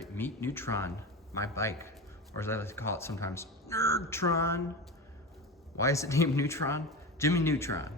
right, meet Neutron, my bike, or as I like to call it sometimes, Nerdtron. Why is it named Neutron? Jimmy Neutron.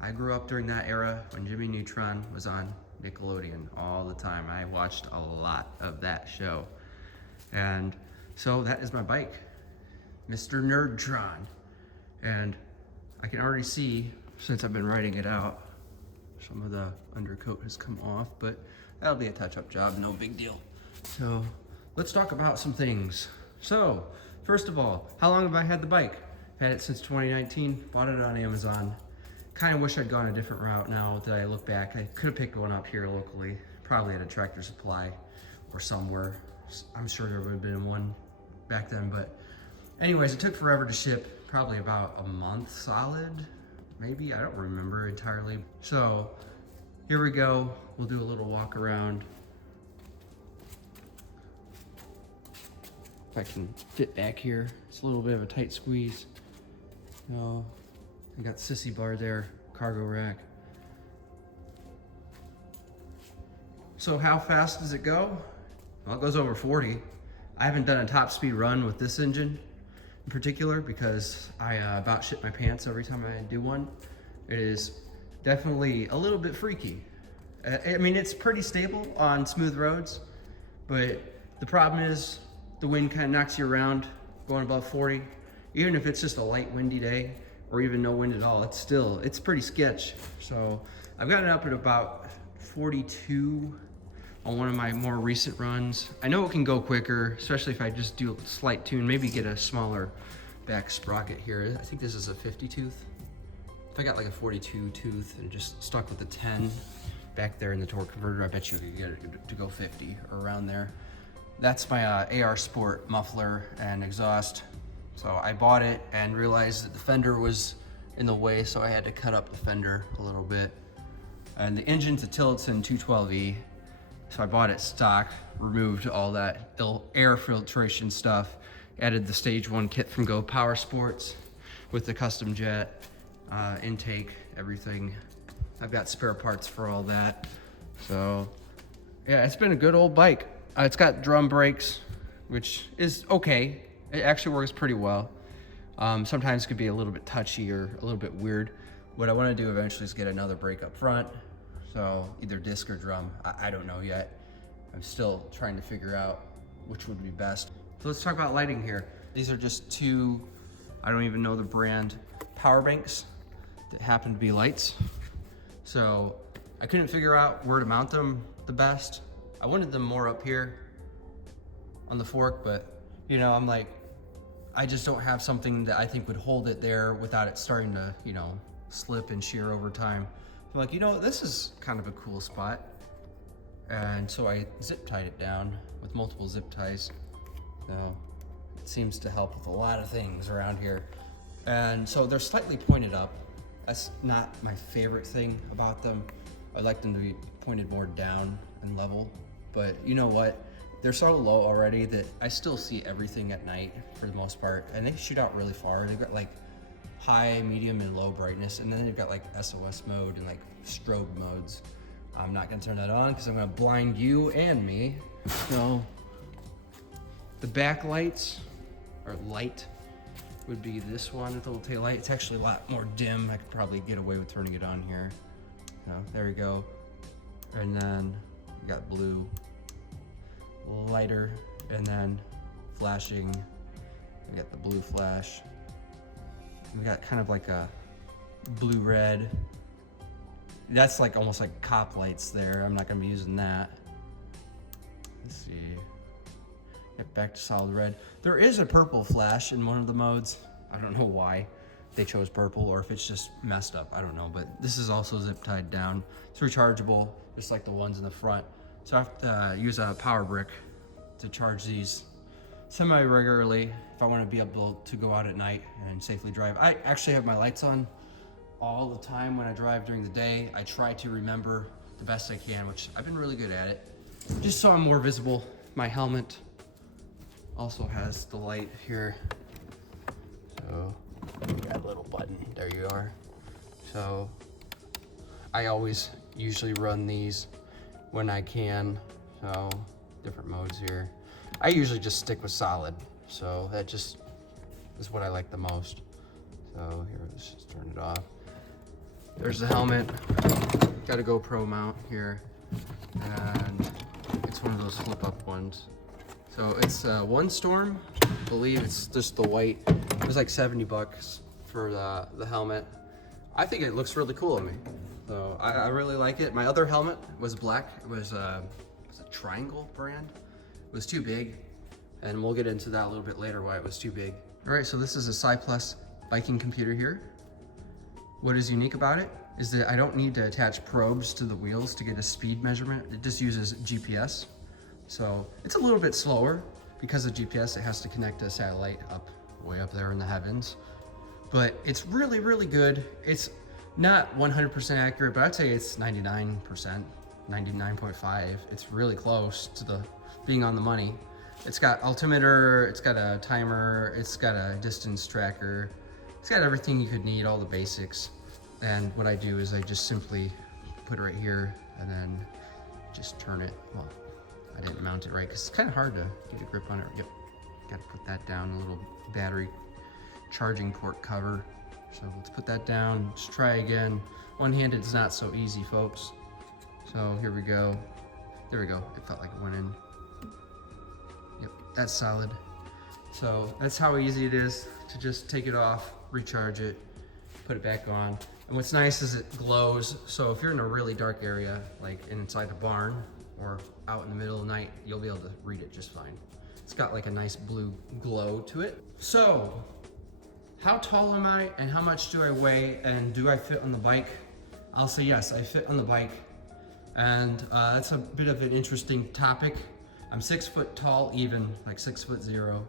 I grew up during that era when Jimmy Neutron was on Nickelodeon all the time. I watched a lot of that show. And so that is my bike, Mr. Nerdtron. And I can already see, since I've been riding it out, some of the undercoat has come off, but that'll be a touch-up job, no big deal. So let's talk about some things. So first of all, how long have I had the bike? I've had it since 2019, bought it on Amazon. Kind of wish I'd gone a different route now that I look back. I could have picked one up here locally, probably at a Tractor Supply or somewhere. I'm sure there would have been one back then, but anyways, it took forever to ship, probably about a month solid, maybe, I don't remember entirely. So here we go, we'll do a little walk around. If I can fit back here, it's a little bit of a tight squeeze. No, I got sissy bar there, cargo rack. So how fast does it go? Well, it goes over 40. I haven't done a top speed run with this engine in particular because I about shit my pants every time I do one. It is definitely a little bit freaky. I mean, it's pretty stable on smooth roads, but the problem is the wind kind of knocks you around going above 40. Even if it's just a light windy day or even no wind at all, it's pretty sketch. So I've gotten up at about 42 on one of my more recent runs. I know it can go quicker, especially if I just do a slight tune, maybe get a smaller back sprocket here. I think this is a 50 tooth. If I got like a 42 tooth and just stuck with the 10 back there in the torque converter, I bet you could get it to go 50 or around there. That's my AR Sport muffler and exhaust. So I bought it and realized that the fender was in the way, so I had to cut up the fender a little bit. And the engine's a Tillotson 212E. So I bought it stock, removed all that air filtration stuff, added the stage 1 kit from Go Power Sports with the custom jet, intake, everything. I've got spare parts for all that. So yeah, it's been a good old bike. It's got drum brakes, which is okay. It actually works pretty well. Sometimes it could be a little bit touchy or a little bit weird. What I want to do eventually is get another brake up front. So either disc or drum, I don't know yet. I'm still trying to figure out which would be best. So let's talk about lighting here. These are just two, I don't even know the brand, power banks that happen to be lights. So I couldn't figure out where to mount them the best. I wanted them more up here on the fork, but you know, I'm like, I just don't have something that I think would hold it there without it starting to, you know, slip and shear over time. I'm like, you know, this is kind of a cool spot. And so I zip tied it down with multiple zip ties. So it seems to help with a lot of things around here. And so they're slightly pointed up. That's not my favorite thing about them. I'd like them to be pointed more down and level. But you know what? They're so low already that I still see everything at night for the most part. And they shoot out really far. They've got like high, medium, and low brightness, and then they've got like SOS mode and like strobe modes. I'm not gonna turn that on because I'm gonna blind you and me. So the back lights, or light, would be this one with the little tail light. It's actually a lot more dim. I could probably get away with turning it on here. So there we go. And then we got blue, lighter, and then flashing. We got the blue flash. We got kind of like a blue-red. That's like almost like cop lights there. I'm not gonna be using that. Let's see. Get back to solid red. There is a purple flash in one of the modes. I don't know why they chose purple or if it's just messed up. I don't know, but this is also zip tied down. It's rechargeable, just like the ones in the front. So I have to use a power brick to charge these semi-regularly if I want to be able to go out at night and safely drive. I actually have my lights on all the time when I drive during the day. I try to remember the best I can, which I've been really good at it. Just so I'm more visible. My helmet also has the light here. So, that little button, there you are. So, I always usually run these when I can. So, different modes here. I usually just stick with solid, so that just is what I like the most. So here, let's just turn it off. There's the helmet. Got a GoPro mount here, and it's one of those flip up ones. So it's One Storm, I believe it's just the white. It was like 70 bucks for the helmet. I think it looks really cool on me. So I really like it. My other helmet was black. It was a Triangle brand. It was too big, and we'll get into that a little bit later why it was too big. All right, so this is a Cyplus biking computer here. What is unique about it is that I don't need to attach probes to the wheels to get a speed measurement. It just uses GPS. So it's a little bit slower because of GPS. It has to connect to a satellite way up there in the heavens. But it's really, really good. It's not 100% accurate, but I'd say it's 99%, 99.5. It's really close to being on the money. It's got altimeter, it's got a timer, it's got a distance tracker. It's got everything you could need, all the basics. And what I do is I just simply put it right here and then just turn it. Well, I didn't mount it right because it's kind of hard to get a grip on it. Yep, got to put that down, a little battery charging port cover. So let's put that down, let's try again. One-handed is not so easy, folks. So here we go. There we go, it felt like it went in. Yep, that's solid. So that's how easy it is to just take it off, recharge it, put it back on. And what's nice is it glows. So if you're in a really dark area, like inside a barn or out in the middle of the night, you'll be able to read it just fine. It's got like a nice blue glow to it. So how tall am I and how much do I weigh and do I fit on the bike? I'll say yes, I fit on the bike. And that's a bit of an interesting topic. I'm 6 foot tall, even like 6'0".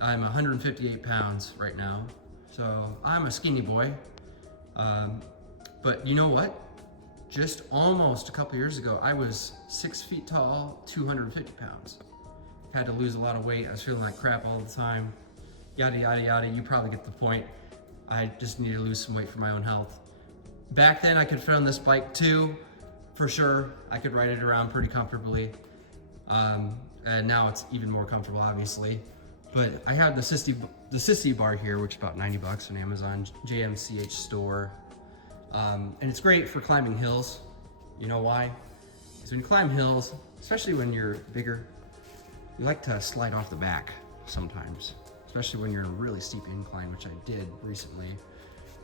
I'm 158 pounds right now. So I'm a skinny boy. But you know what? Just almost a couple years ago, I was 6 feet tall, 250 pounds. Had to lose a lot of weight. I was feeling like crap all the time. Yada, yada, yada. You probably get the point. I just need to lose some weight for my own health. Back then I could fit on this bike too, for sure. I could ride it around pretty comfortably. And now it's even more comfortable, obviously. But I have the Sissy bar here, which is about 90 bucks on Amazon, JMCH store. And it's great for climbing hills. You know why? Because when you climb hills, especially when you're bigger, you like to slide off the back sometimes, especially when you're in a really steep incline, which I did recently.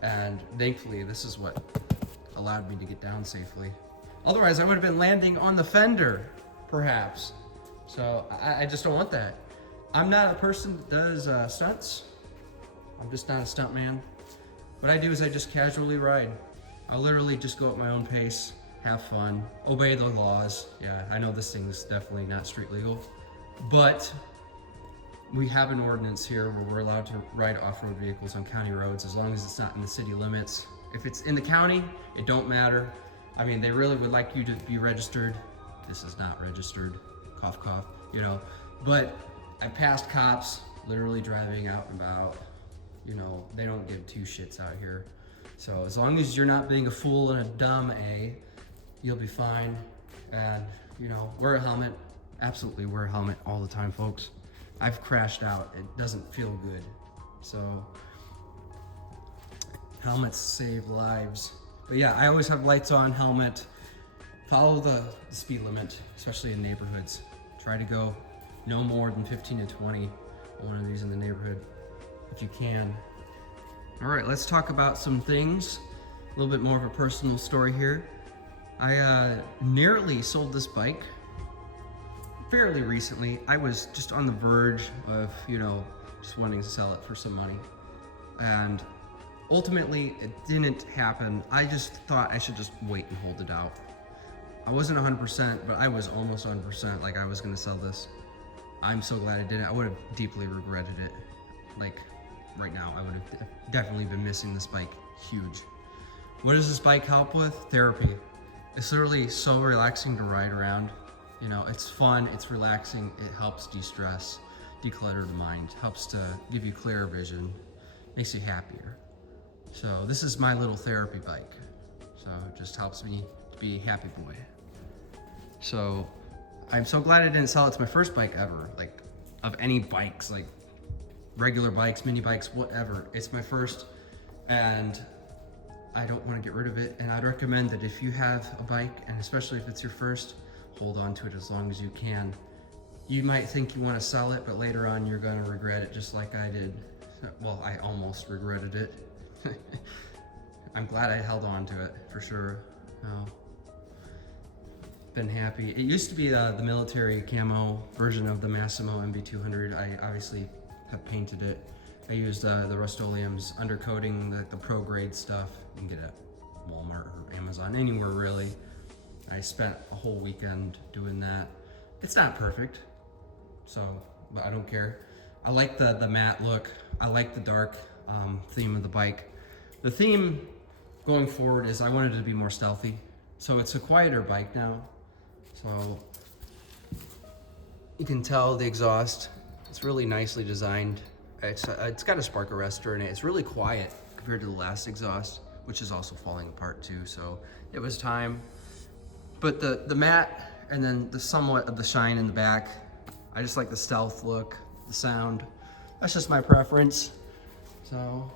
And thankfully, this is what allowed me to get down safely. Otherwise, I would have been landing on the fender, perhaps. So I just don't want that. I'm not a person that does stunts. I'm just not a stunt man. What I do is I just casually ride. I literally just go at my own pace, have fun, obey the laws. Yeah, I know this thing's definitely not street legal, but we have an ordinance here where we're allowed to ride off-road vehicles on county roads as long as it's not in the city limits. If it's in the county, it don't matter. I mean, they really would like you to be registered. This is not registered, cough, cough, you know. But I passed cops literally driving out and about. You know, they don't give two shits out here. So as long as you're not being a fool and a dumb you'll be fine. And, you know, wear a helmet. Absolutely wear a helmet all the time, folks. I've crashed out. It doesn't feel good. So helmets save lives. But yeah, I always have lights on, helmet. Follow the speed limit, especially in neighborhoods. Try to go no more than 15 to 20 on one of these in the neighborhood, if you can. All right, let's talk about some things. A little bit more of a personal story here. I nearly sold this bike fairly recently. I was just on the verge of, you know, just wanting to sell it for some money. And ultimately, it didn't happen. I just thought I should just wait and hold it out. I wasn't 100%, but I was almost 100%, like I was gonna sell this. I'm so glad I didn't. I would have deeply regretted it. Like, right now, I would have definitely been missing this bike huge. What does this bike help with? Therapy. It's literally so relaxing to ride around. You know, it's fun, it's relaxing, it helps de-stress, declutter the mind, helps to give you clearer vision, makes you happier. So this is my little therapy bike. So it just helps me to be a happy boy. So I'm so glad I didn't sell it. It's my first bike ever, like of any bikes, like regular bikes, mini bikes, whatever. It's my first, and I don't want to get rid of it. And I'd recommend that if you have a bike, and especially if it's your first, hold on to it as long as you can. You might think you want to sell it, but later on you're going to regret it, just like I did. Well, I almost regretted it. I'm glad I held on to it, for sure. Been happy. It used to be the military camo version of the Massimo MB200. I obviously have painted it. I used the Rust-Oleum's undercoating, the pro grade stuff. You can get it at Walmart or Amazon, anywhere really. I spent a whole weekend doing that. It's not perfect, but I don't care. I like the matte look. I like the dark theme of the bike. The theme going forward is I wanted it to be more stealthy. So it's a quieter bike now. So you can tell the exhaust, it's really nicely designed. It's got a spark arrestor in it. It's really quiet compared to the last exhaust, which is also falling apart too. So it was time. But the matte and then the somewhat of the shine in the back, I just like the stealth look, the sound. That's just my preference. So.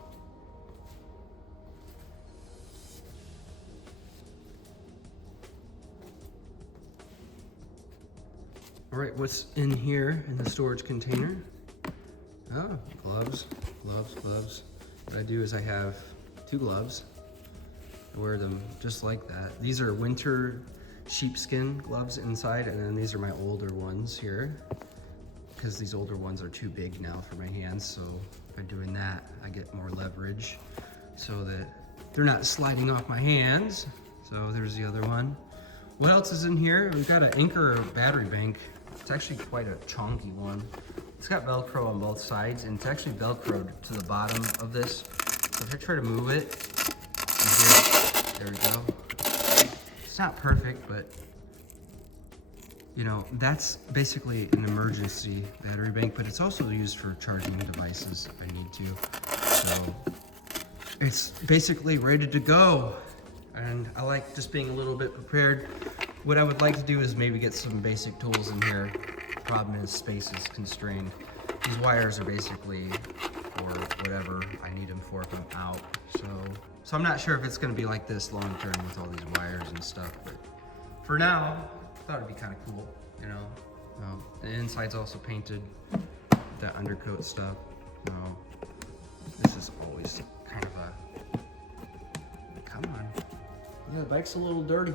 All right, what's in here in the storage container? Oh, gloves. What I do is I have 2 gloves. I wear them just like that. These are winter sheepskin gloves inside, and then these are my older ones here, because these older ones are too big now for my hands. So by doing that, I get more leverage so that they're not sliding off my hands. So there's the other one. What else is in here? We've got an Anchor battery bank. It's actually quite a chunky one. It's got Velcro on both sides, and it's actually Velcroed to the bottom of this. So if I try to move it, there we go. It's not perfect, but you know, that's basically an emergency battery bank, but it's also used for charging devices if I need to. So it's basically ready to go. And I like just being a little bit prepared. What I would like to do is maybe get some basic tools in here. The problem is space is constrained. These wires are basically for whatever I need them for if I'm out. So I'm not sure if it's gonna be like this long term with all these wires and stuff, but for now, I thought it'd be kind of cool, you know. The inside's also painted, that undercoat stuff. This is always kind of a, come on. Yeah, the bike's a little dirty.